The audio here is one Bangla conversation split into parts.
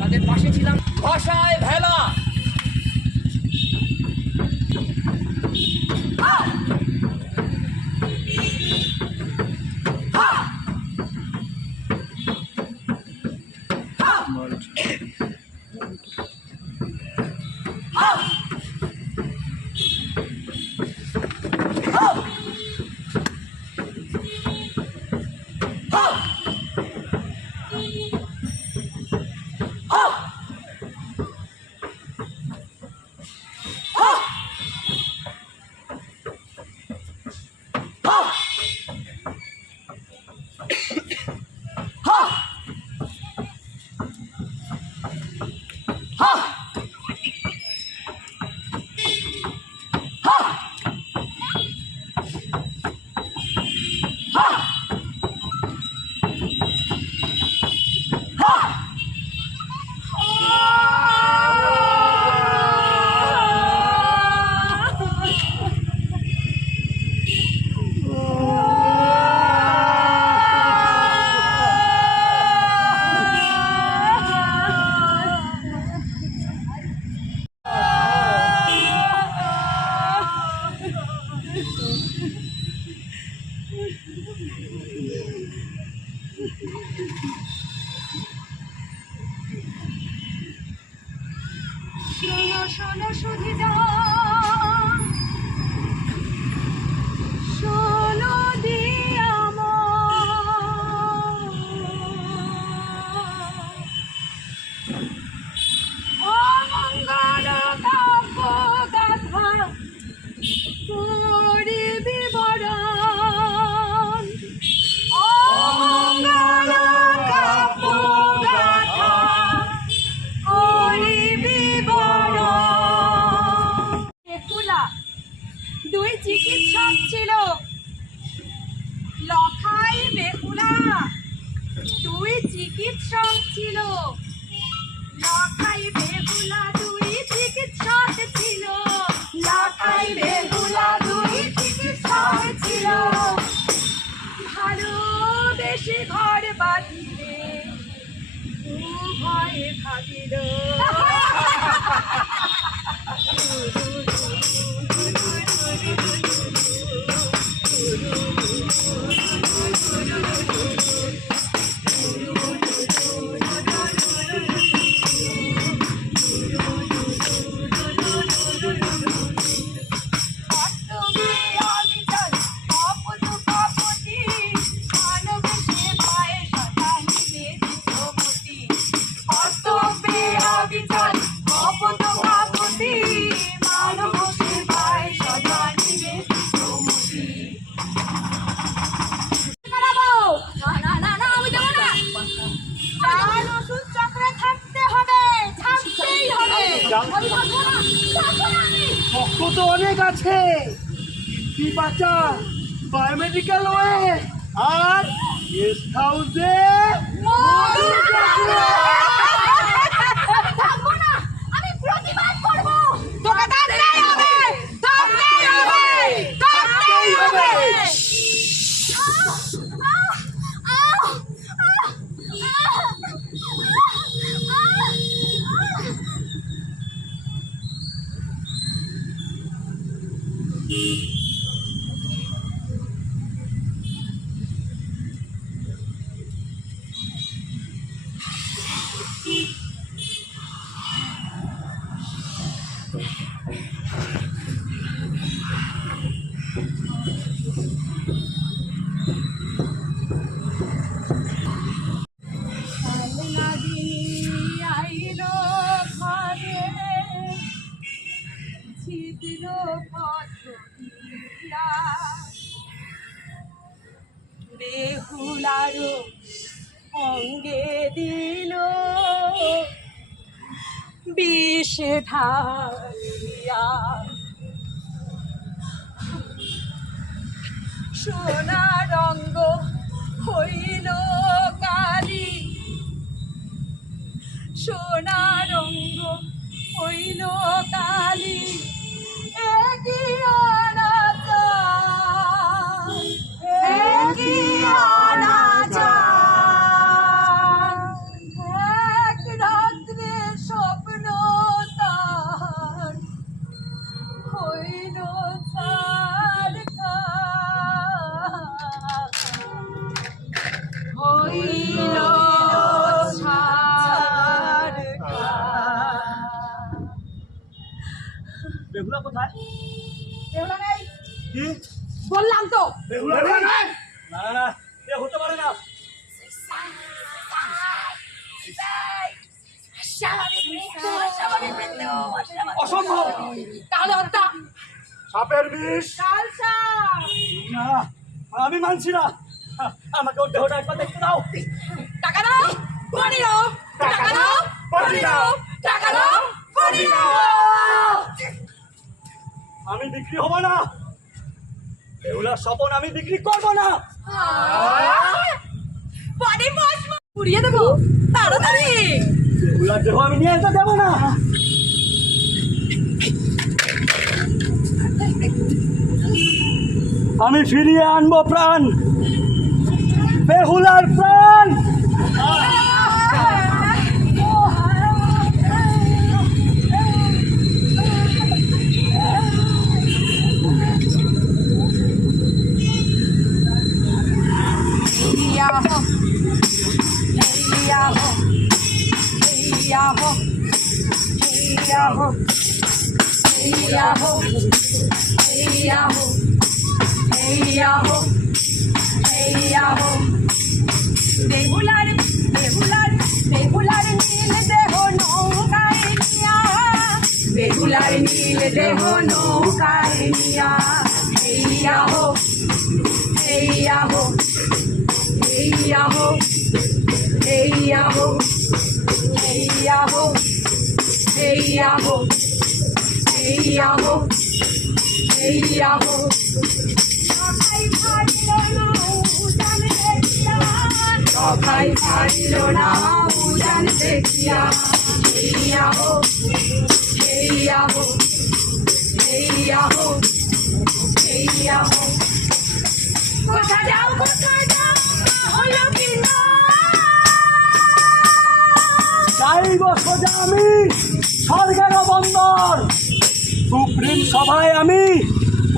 তাদের পাশে ছিলাম। ভাষায় ভেলা। ঘর বাঁধিবে ভয়ে ভাবিল। পক্ষ তো অনেক আছে। কীর্তি পাচার বায়োমেডিক্যাল ওয়ে আর গেস্ট হাউসে দারু অঙ্গে দিল। বিষ সোনা রঙ্গ হইল কালি। সোনা রঙ্গ হইল কালী। বেহুলা কোথায়? বেহুলা নেই। কি? বললাম তো। বেহুলা নেই? না না না এ হতে পারে না। অসম্ভব। তাহলে হত্যা। সাপের বিষ। না আমি মানছি না। আমাকে ওর দেহটা একবার দেখতে দাও। টাকা দাও পানি দাও টাকা দাও পানি দাও টাকা দাও পানি দাও আমি বিক্রি হব না। বেহুলার স্বপন আমি বিক্রি করব না। মাছ পুড়িয়ে দেবো। তাড়াতাড়ি। বেহুলার দেহ আমি নিয়ে যেতে দেবো না। আমি ফিরিয়ে আনব প্রাণ। বেহুলার প্রাণ। বেহুলার বেহুলার বেহুলার নীল দেহ নৌকায় নিয়া বেহুলার নীল দেহ নৌকায় নিয়া হেইয়া হো হেইয়া হো হেইয়া হো হেইয়া হো হেইয়া Hey Yahoo, Hey Yahoo, Hey Yahoo. সবাই পারিল না উজান দেখিয়া এই আহো এই আহো এই আহো এই আহো কোথা যাও কোথায় চাইব সোজা আমি স্বর্গের বন্দর সুপ্রিম সভায় আমি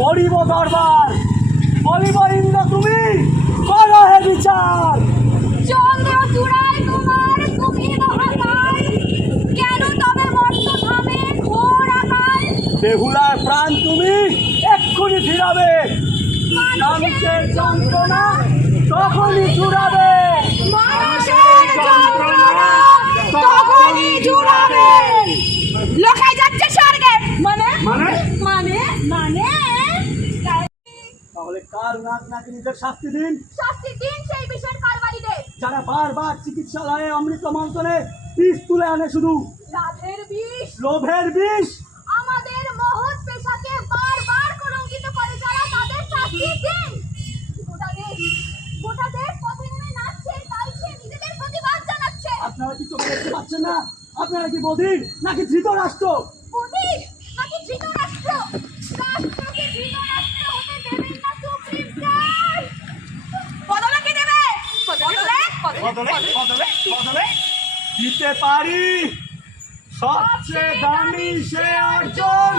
করিব দরবার। বলিব ইন্দ্র তুমি করো হে বিচার। চন্দ্র চূড়ায় তোমার তুমি মহাকায় কেন তবে মর্ত ধামে ঘোর আকায় বেহুলার প্রাণ তুমি এক্ষুনি ফিরাবে। মানুষের যন্ত্রণা তখনই চুরাবে মানুষের যন্ত্রণা। তখনই জুড়াবে লোকাই যাচ্ছে স্বর্গে। মানে? মানে? মানে? মানে? তাহলে কার নাক নাকি নিজের শাস্তি দিন? শাস্তি দিন সেই বিষয়ের কারবারিদের। যারা বারবার চিকিৎসালয়ে অমৃত মন্থনে বিষ তুলে আনে শুধু। রাধের বিষ। লোভের বিষ। আমাদের মহৎ পেশাকে বারবার কলঙ্কিত করে যারা তাদের শাস্তি দিন। আপনারা কি চোখে দেখতে পাচ্ছেন না? আপনারা কি বধির নাকি ধৃত রাষ্ট্র নাকি ধৃতরাষ্ট্র? রাষ্ট্রকে ধৃতরাষ্ট্র হতে দেবেন না সুপ্রিম কোর্ট। বদলে কি দেবে? বদলে বদলে দিতে পারি। সবচেয়ে দামি সে অর্জন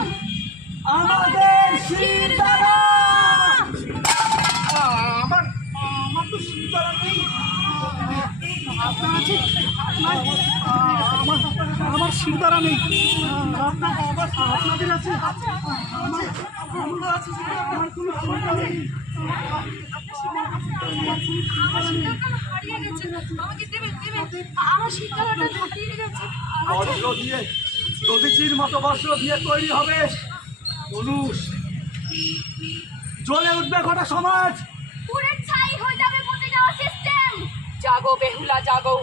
আমাদের শিরদাঁড়া আমার আমার তো শিরদাঁড়া নেই। আমার আমার শিরদারা নেই। আপনাদের আছে? আমার দিয়ে মতো বস্ত্র দিয়ে তৈরি হবে জ্বলে উঠবে গোটা সমাজ। পুরে ছাই হয়ে যাবে জাগো বেহুলা জাগো।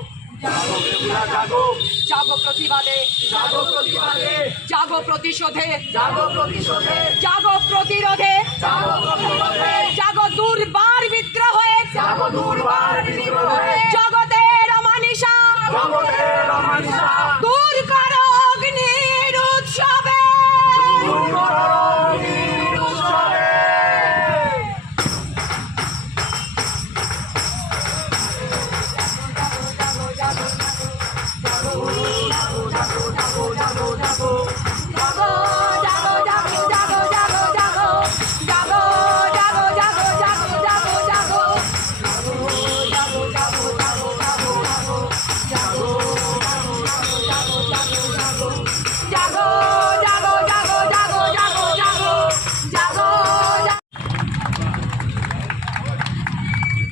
জাগো প্রতিবাদে। জাগো প্রতিবাদে। জাগো প্রতিশোধে। জাগো প্রতিশোধে। জাগো প্রতিরোধে। জাগো প্রতিরোধে। জাগো দুর্বার বিদ্রোহে। জাগো দুর্বার বিদ্রোহে। জগতের অমানিসা জগতের অমানিসা